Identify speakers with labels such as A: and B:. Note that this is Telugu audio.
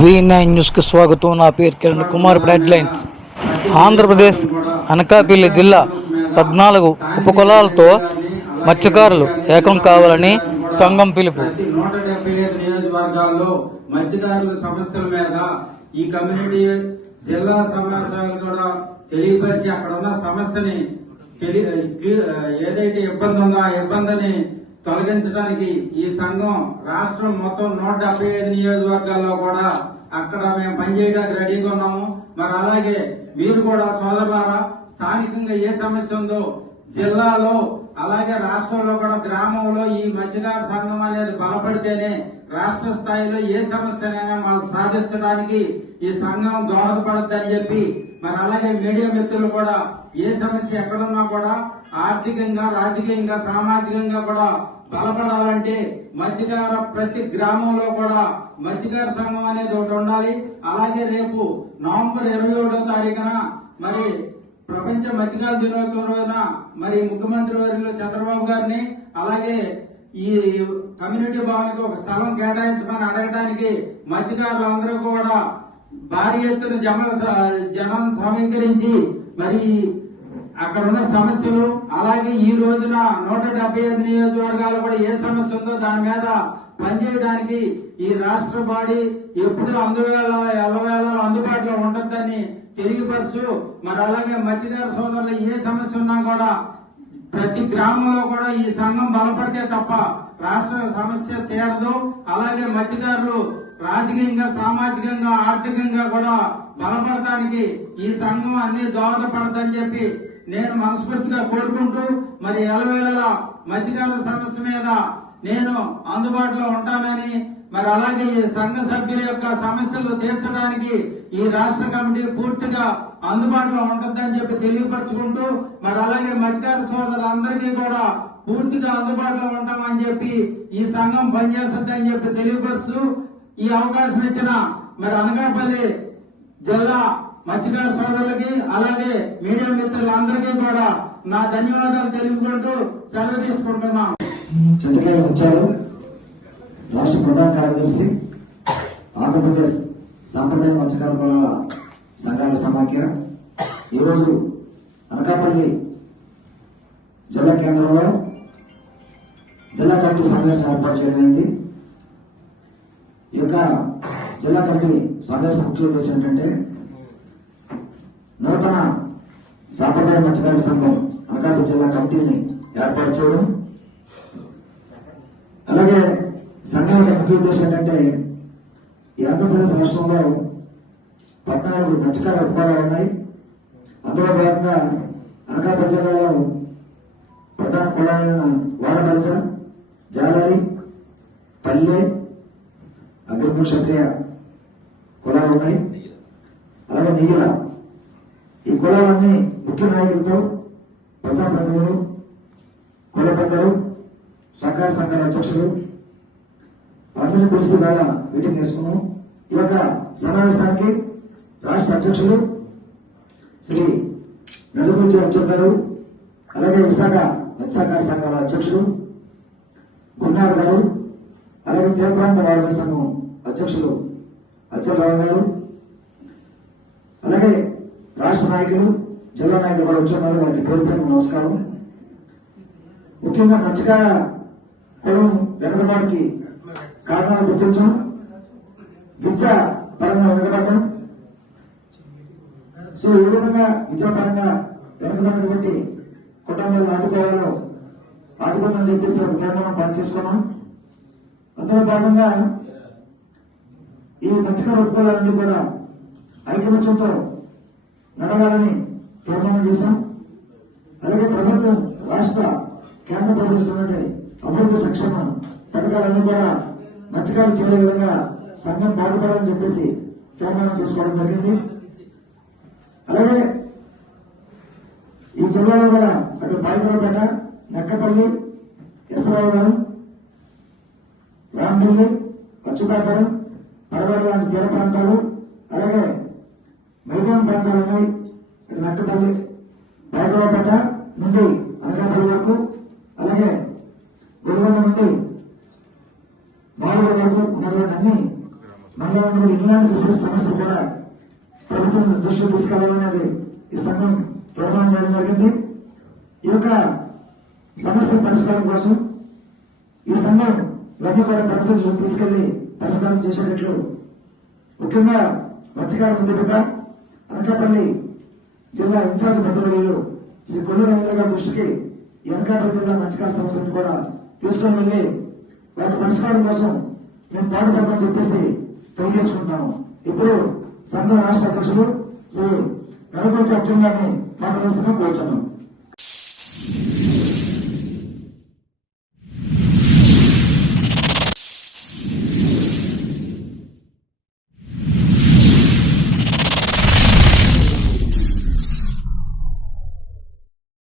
A: వి నైన్ న్యూస్కి స్వాగతం. నా పేరు కిరణ్ కుమార్ బ్రెడ్లైన్స్ ఆంధ్రప్రదేశ్ అనకాపల్లి జిల్లా పద్నాలుగు ఉపకులాలతో మత్స్యకారులు ఏకం కావాలని సంఘం పిలుపు.
B: నూట డెబ్బై నియోజకవర్గాల్లో మత్స్యకారుల సమస్యల మీద ఈ కమ్యూనిటీ జిల్లా సమావేశాలు కూడా తెలియపరిచి అక్కడ ఉన్న సమస్యని ఏదైతే ఇబ్బంది ఉందో ఆ ఇబ్బందిని తొలగించడానికి ఈ సంఘం రాష్ట్రం మొత్తం నూట డెబ్బై ఐదు నియోజకవర్గాల్లో కూడా అక్కడ మేము పనిచేయడానికి రెడీగా ఉన్నాము. మరి అలాగే మీరు కూడా సోదరులారా స్థానికంగా ఏ సమస్య ఉందో జిల్లాలో అలాగే రాష్ట్రంలో కూడా గ్రామంలో ఈ మత్స్యకార సంఘం అనేది బలపడితేనే రాష్ట్ర స్థాయిలో ఏ సమస్యనైనా మనం సాధించడానికి ఈ సంఘం దోహదపడద్దని చెప్పి మరి అలాగే మీడియా మిత్రులు కూడా ఏ సమస్య ఎక్కడున్నా కూడా ఆర్థికంగా రాజకీయంగా సామాజికంగా కూడా బలపడాలంటే మత్స్యకార ప్రతి గ్రామంలో కూడా మత్స్యకార సంఘం అనేది ఒకటి ఉండాలి. అలాగే రేపు నవంబర్ ఇరవై ఏడో తారీఖున మరి ప్రపంచ మత్స్యకారుల దినోత్సవం రోజున మరి ముఖ్యమంత్రి వారిలో చంద్రబాబు గారిని అలాగే ఈ కమ్యూనిటీ భవన్కి ఒక స్థలం కేటాయించమని అడగడానికి మత్స్యకారులు అందరూ కూడా భారీ ఎత్తున జమ జనం సమీకరించి మరి అక్కడ ఉన్న సమస్యలు అలాగే ఈ రోజున నూట డెబ్బై ఐదు నియోజకవర్గాలు కూడా ఏ సమస్య ఉందో దాని మీద పనిచేయడానికి ఈ రాష్ట్ర బాడీ ఎప్పుడు అందువేళ ఎల్లవేళ అందుబాటులో ఉంటుందని తెలియపరచు. మరి అలాగే మత్స్యకార సోదరులు ఏ సమస్య ఉన్నా కూడా ప్రతి గ్రామంలో కూడా ఈ సంఘం బలపడితే తప్ప రాష్ట్ర సమస్య తీరదు. అలాగే మత్స్యకారులు రాజకీయంగా సామాజికంగా ఆర్థికంగా కూడా బలపడటానికి ఈ సంఘం అన్ని దోహదపడదని చెప్పి నేను మనస్ఫూర్తిగా కోరుకుంటూ మరి ఎలవేళలా మత్స్యకారుల సమస్య మీద నేను అందుబాటులో ఉంటానని మరి అలాగే ఈ సంఘ సభ్యుల యొక్క సమస్యలు తీర్చడానికి ఈ రాష్ట్ర కమిటీ పూర్తిగా అందుబాటులో ఉంటుందని చెప్పి తెలియపరచుకుంటూ మరి అలాగే మత్స్యకార సోదరులందరికీ కూడా పూర్తిగా అందుబాటులో ఉంటామని చెప్పి ఈ సంఘం పనిచేస్తుందని చెప్పి తెలియపరుస్తూ ఈ అవకాశం ఇచ్చిన మరి అనకాపల్లి జిల్లా మత్స్యకార సోదరులకి అలాగే మీడియా మిత్రులందరికీ కూడా నా ధన్యవాదాలు తెలుపుకుంటూ సెలవు తీసుకుంటున్నాం.
C: చింతకాయలు వచ్చారు. ప్రధాన కార్యదర్శి ఆంధ్రప్రదేశ్ సాంప్రదాయ మత్స్యకార సంఘాల సమాఖ్య. ఈరోజు అనకాపల్లి జిల్లా కేంద్రంలో జిల్లా కమిటీ సమావేశం ఏర్పాటు చేయడమైంది ఈ యొక్క జిల్లా కమిటీ సమావేశం ముఖ్య ఉద్దేశం ఏంటంటే నూతన సాంప్రదాయ మత్స్యకారుల సంఘం అనకాపల్లి జిల్లా కమిటీని ఏర్పాటు చేయడం. అలాగే సంఘాల ముఖ్య ఉద్దేశం ఏంటంటే ఈ ఆంధ్రప్రదేశ్ రాష్ట్రంలో పద్నాలుగు మత్స్యకార ఉపకులాలు ఉన్నాయి. అందులో భాగంగా అనకాపల్లి జిల్లాలో ప్రధాన కులాలైన వాడబలజ జాలరి పల్లె అగ్రము క్షత్రియ కులాలు ఉన్నాయి. అలాగే నెయ్యిల. ఈ కులాలన్నీ ముఖ్య నాయకులతో ప్రజాప్రతినిధులు కుల పెద్దలు సహకార సంఘాల అధ్యక్షులు అందరినీ పిలిచి ద్వారా మీటింగ్ చేసుకున్నాం ఈ యొక్క సమావేశానికి రాష్ట్ర అధ్యక్షులు శ్రీ నలుగురి అధ్యక్షులు గారు అలాగే విశాఖ మత్స్యకార సంఘాల అధ్యక్షులు గున్నార్ గారు అలాగే తీర ప్రాంత వాడుక సంఘం అధ్యక్షులు అచ్చలరావు గారు అలాగే రాష్ట్ర నాయకులు జిల్లా నాయకులు కూడా వచ్చున్నారు. వారికి పేరు పేరు నమస్కారం. ముఖ్యంగా మత్స్యకార కులం వెనకబాటుకి కారణాలు గుర్తించడం విద్య పరంగా వెనుకబడ్డం. సో ఈ విధంగా విద్యాపరంగా వెనుకబడినటువంటి కుటుంబాలను ఆదుకోవాలో ఆదుకోవాలని చెప్పేసి ఒక తీర్మానం పాస్ చేసుకున్నాం. అందులో భాగంగా ఈ మత్స్యకార ఉపకులాలన్నీ కూడా ఐకమత్యంతో నడవాలని తీర్మానం చేశాం. అలాగే ప్రభుత్వం రాష్ట్ర కేంద్ర ప్రభుత్వం అభివృద్ధి సంక్షేమ పథకాలన్నీ కూడా మత్స్యకారులు చేరే విధంగా సంఘం పాటుపడాలని చెప్పేసి తీర్మానం చేసుకోవడం జరిగింది. అలాగే ఈ జిల్లాలో కూడా అటు పాయకరపేట నెక్కపల్లి ఎసరాయవరం రాంపల్లి అచ్చుతాపురం పరవాడ లాంటి తీర ప్రాంతాలు అలాగే మైదాన ప్రాంతాలు ఉన్నాయి. అటు నెక్కపల్లి బైకరావుపేట నుండి అనకాపల్లి వరకు అలాగే గురుగొండ నుండి మాడుగుల వరకు ఉన్నటువంటి అన్ని మండలంలో ఇలాంటి ఫెసిలిటీ సమస్యలు కూడా ప్రభుత్వం దృష్టిలో తీసుకెళ్ళాలనేది ఈ సంఘం తీర్మానం చేయడం జరిగింది. ఈ యొక్క సమస్య పరిష్కారం కోసం ఈ సంఘం ఇవన్నీ కూడా ప్రభుత్వం తీసుకెళ్ళి పరిష్కారం చేసేటట్లు ముఖ్యంగా మత్స్యకార ముందు అనకాపల్లి జిల్లా ఇన్ఛార్జ్ మంత్రులు శ్రీ కొల్లు రవీంద్ర గారి దృష్టికి ఈ అనకాపల్లి జిల్లా మత్స్యకార సమస్యను కూడా తీసుకొని వెళ్ళి వాటి పరిష్కారం కోసం మేము బాధపడతామని చెప్పేసి తెలియజేసుకుంటున్నాము ఇప్పుడు సంఘం రాష్ట్ర అధ్యక్షులు శ్రీ రఘుపతి అర్జున్ గారిని మాట్లాడుస్తున్నాం కోరుతున్నాం